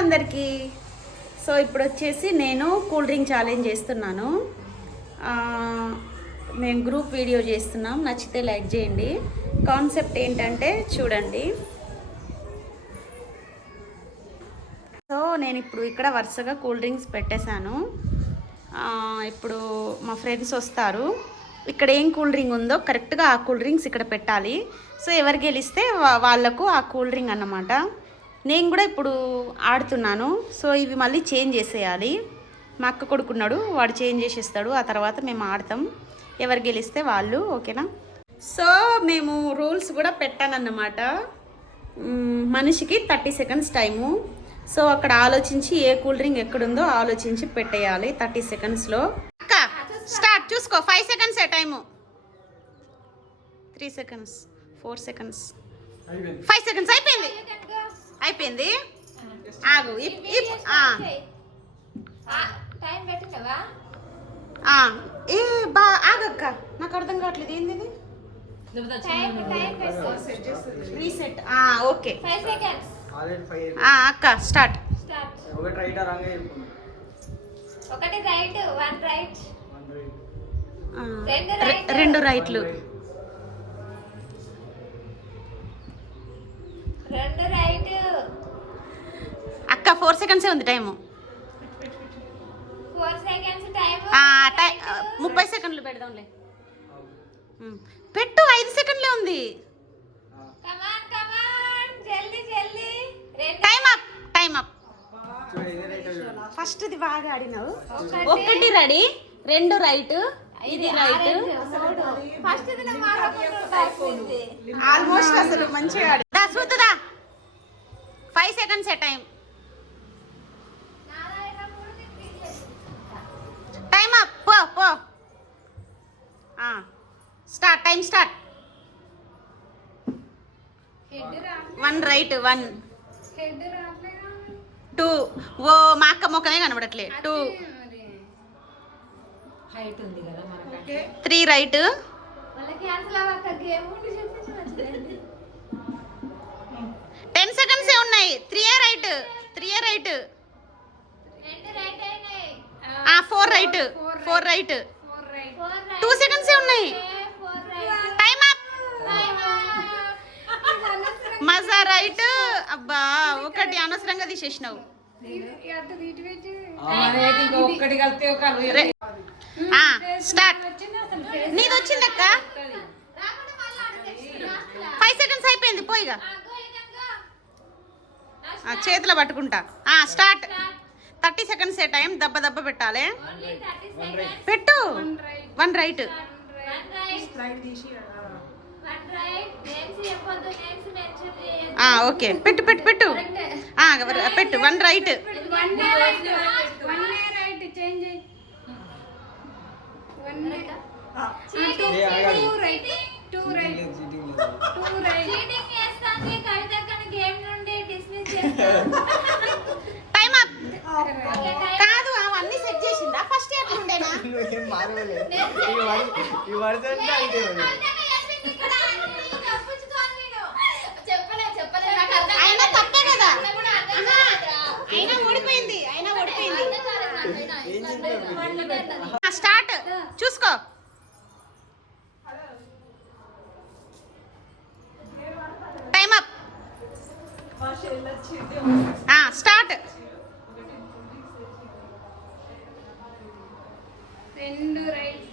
అందరికీ. సో ఇప్పుడు వచ్చేసి నేను కూల్ డ్రింక్ ఛాలెంజ్ చేస్తున్నాను. మేము గ్రూప్ వీడియో చేస్తున్నాం, నచ్చితే లైక్ చేయండి. కాన్సెప్ట్ ఏంటంటే చూడండి. సో నేను ఇప్పుడు ఇక్కడ వరుసగా కూల్ డ్రింక్స్ పెట్టేశాను. ఇప్పుడు మా ఫ్రెండ్స్ వస్తారు. ఇక్కడ ఏం కూల్ డ్రింక్ ఉందో కరెక్ట్గా ఆ కూల్ డ్రింక్స్ ఇక్కడ పెట్టాలి. సో ఎవరు గెలిస్తే వాళ్ళకు ఆ కూల్ డ్రింక్ అన్నమాట. నేను కూడా ఇప్పుడు ఆడుతున్నాను. సో ఇవి మళ్ళీ చేంజ్ చేసేయాలి. మా అక్క కొడుకున్నాడు, వాడు చేంజ్ చేసేస్తాడు. ఆ తర్వాత మేము ఆడతాం. ఎవరు గెలిస్తే వాళ్ళు, ఓకేనా? సో మేము రూల్స్ కూడా పెట్టానన్నమాట. మనిషికి 30 సెకండ్స్ టైము. సో అక్కడ ఆలోచించి ఏ కూల్ డ్రింక్ ఎక్కడుందో ఆలోచించి పెట్టేయాలి 30 సెకండ్స్లో. అక్క స్టార్ట్. చూసుకో. 5 seconds time. 3 seconds, 4 seconds, 5 seconds. అయిపోయింది. ఆగు. ఆగక్క, నాకు అర్థం కావట్లేదు. ఏంది ఇది? రీసెట్. ఓకే అక్క స్టార్ట్. రెండు రైట్లు. అక్క 4 సెకండ్సే ఉంది టైము. 30 సెకండ్లు పెడదాంలే. పెట్టు. 5 సెకండ్లే ఉంది. Time up. ఫస్ట్ ఇది బాగా ఆడినావు. 1 రెడీ, 2 రైట్, ఇది రైట్. ఆల్మోస్ట్ అసలు మంచిగా ఆడి. చూద్దా. 5 సెకండ్స్ టైం. Time up. పో. స్టార్ట్. Time start. 1 రైట్, 1 2. ఓ మా అక్క మొక్కనే కనబడట్లే. 2 3 రైట్, 10 సెకండ్స్ ఉన్నాయి. 3 రైట్, 4 రైట్, 4 రైట్, 2 సెకండ్స్ ఉన్నాయి. Time up. మజా రైట్. అబ్బా ఒకటి అనవసరంగా తీసేసినావు. స్టార్ట్. నీది వచ్చిందక్క. 5 సెకండ్స్ అయిపోయింది. పోయిగా చేతిలో పట్టుకుంటా. స్టార్ట్. 30 seconds time. దెబ్బ పెట్టాలి. పెట్టు. 1 రైట్. ఓకే. పెట్టు. పెట్టు. 1 రైట్. Time up. కాదు, అవన్నీ సెట్ చేసిందా? ఫస్ట్ ఎట్లుండేనా? అయినా తప్పే కదా. అయినా ఓడిపోయింది. స్టార్ట్. చూసుకో. Time up. స్టార్ట్. 2 రైట్,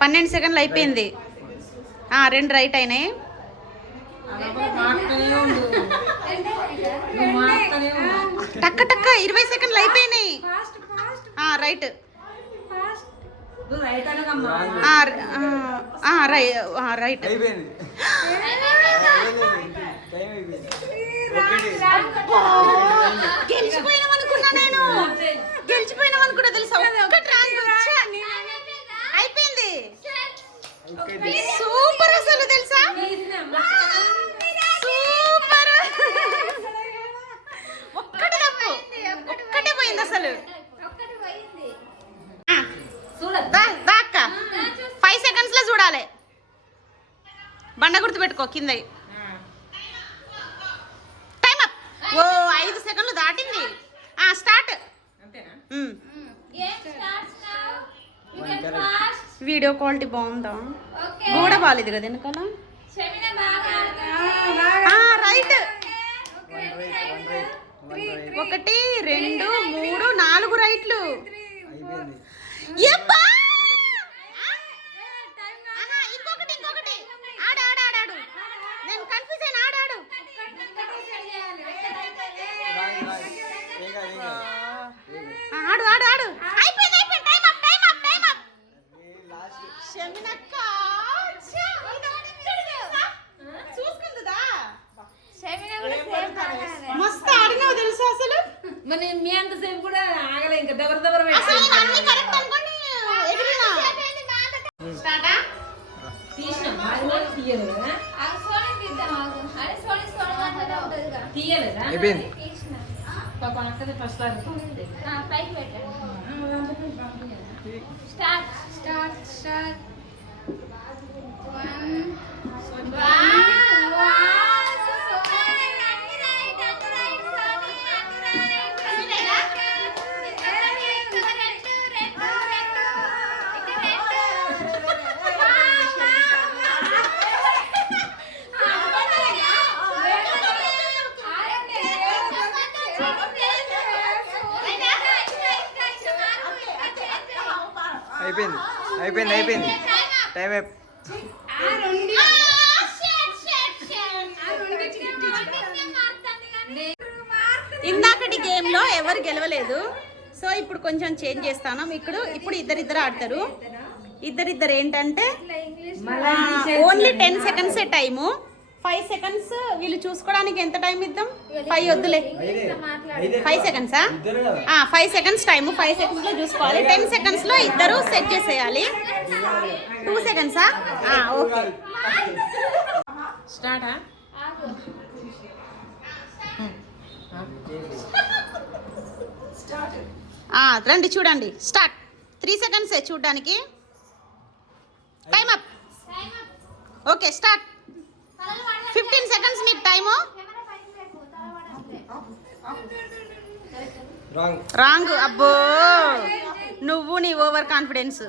12 సెకండ్లు అయిపోయింది. 2 రైట్ అయినాయి. టక్క 20 సెకండ్లు అయిపోయినాయి. రైట్. రైట్. గెలిచిపోయినాం అనుకున్నా. నేను గెలిచిపోయినాం అనుకున్నా తెలుసా. అయిపోయింది. సూపర్ అసలు తెలుసా. సూపర్. ఒక్కటే తప్పు, ఒక్కటే పోయింది అసలు. దాక్క 5 సెకండ్స్ లో చూడాలి. బండ గుర్తు పెట్టుకో కింద. Time up. ఓ 5 సెకండ్లు దాటింది. స్టార్ట్. వీడియో క్వాలిటీ బాగుందా? కూడా బాగాలేదు కదా వెనకాల. రైట్. 1 2 3 4 రైట్లు. ఇంకొకటి ఆడు. నేను కన్ఫ్యూజ్ అయిన ఆడు. ఆడు. అయిపోయింది. Time up. షమినక్క చూసుకుందా? మస్తు ఆడినావు తెలుసు అసలు. మరి మీ అంతసేపు కూడా ఆగలే, ఇంకా దబర అసలు నేను అన్ని కరెక్ట్ అనుకొని ఎగిరినా. స్టార్టా? తీయలేదా? అయిపోయింది. పాప అక్కడే ఫస్ట్ స్టార్ట్. 1 అయిపోయింది. Time up. ఇందాకటి గేమ్ లో ఎవరు గెలవలేదు. సో ఇప్పుడు కొంచెం చేంజ్ చేస్తాను. ఇప్పుడు ఇద్దరు ఆడతారు. ఇద్దరు ఏంటంటే ఓన్లీ 10 సెకండ్సే టైము. 5 సెకండ్స్ వీళ్ళు చూసుకోవడానికి ఎంత టైం ఇద్దాం? 5 వద్దులే. 5 సెకండ్సా? 5 సెకండ్స్ టైము. 5 సెకండ్స్ లో చూసుకోవాలి. 10 సెకండ్స్ లో ఇద్దరు సెట్ చేసేయాలి. 2 సెకండ్సా? ఓకే. స్టార్టా? రండి చూడండి. స్టార్ట్. 3 సెకండ్సే చూడడానికి. Time up. Okay start. 15 seconds మీకు టైము. రాంగ్. అబ్బో నువ్వు నీ ఓవర్ కాన్ఫిడెన్స్.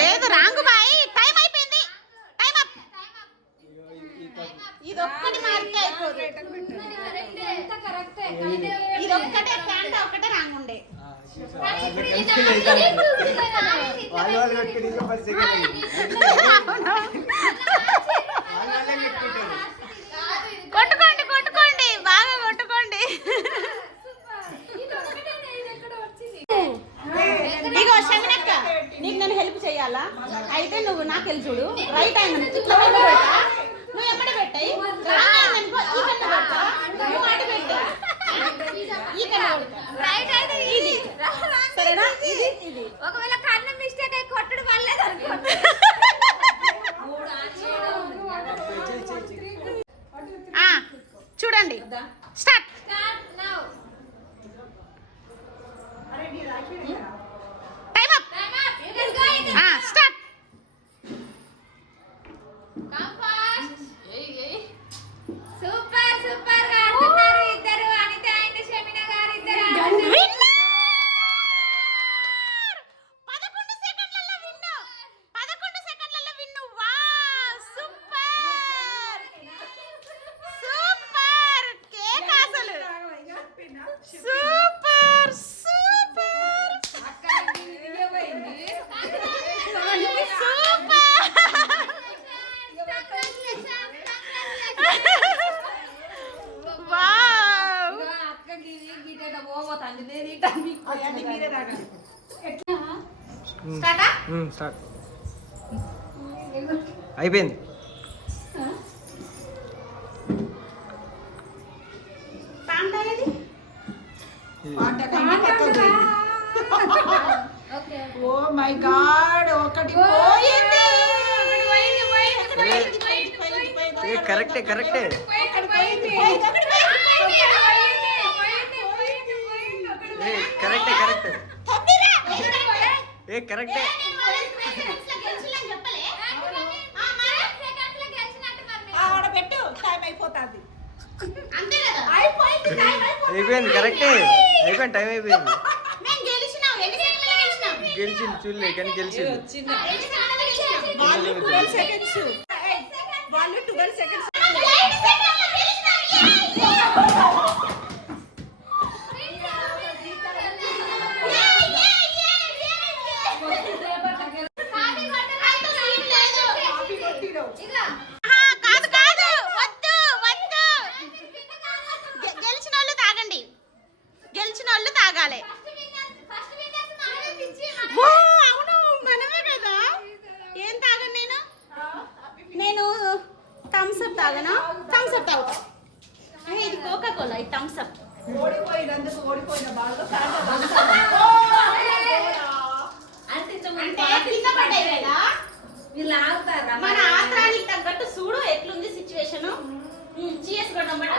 లేదు రాంగ్ బాయ్. టైం అయిపోయింది. Time up. ఇది ఒక్కటి మారితే అయిపోదు. ఇది ఒక్కటే ప్యాంట్ ఒక్కటే రాంగ్ ఉండే. కొట్టుకోండి బాగా కొట్టుకోండి. ఇగో షమినక్క నీకు నేను హెల్ప్ చేయాలా? అయితే నువ్వు నాకు హెల్ప్ చూడు. రైట్ హ్యాండ్ ఇట్లా పెట్టా, నువ్వు ఎమ్మడి పెట్టాయి. ఈ కన్నా పెడతా, నువ్వు అటు పెట్టా, ఈ కన్నా ఇది సరేనా? ఇది ఒకవేళ కన్ను మిస్టేక్ అయి కొట్టడం వల్లేదు అనుకోండి. చూడండి. Start. Time up. Start. Super గా ఆడుతున్నారు ఇద్దరు. అనిత అండ్ షమిన గారు ఇద్దరు. 11 సెకండ్లలో విన్ను. Wow super. కేక్ అసలు సూపర్. అయిపోయింది. ఓ మై గాడ్, ఒకటి పోయింది. కరెక్టే కరెక్టే. కరెక్టే కరెక్టే. కరెక్టే. అయిపోయింది కరెక్టే అయిపోయింది టైం అయిపోయింది నేను గెలిచినాం. ఎన్ని సెకండ్లలో గెలిచినాం? గెలిచింది చూడలే కానీ గెలిచింది వచ్చింది ఎన్ని సెకండ్లలో గెలిచినాం? వాళ్ళు 12 seconds వాళ్ళు 12 seconds కాదు కాదు వద్దు వద్దు గెలిచిన వాళ్ళు తాగండి. గెలిచిన వాళ్ళు తాగాలి. ఓ, అవును మనమే కదా. ఏం తాగను నేను? నేను థమ్స్ అప్ తాగనా? థమ్స్ అప్ తాగుతా. ఇది కోకా కోలా, ఇది థమ్స్ అప్. ఓడిపోయినందుకు ఓడిపోయిన బాగా అంటే కింద పడ్డాయి కదా. మన ఆత్రానికి తగ్గట్టు చూడు ఎట్లుంది సిచ్యువేషన్. చీస్ కొట్టమాట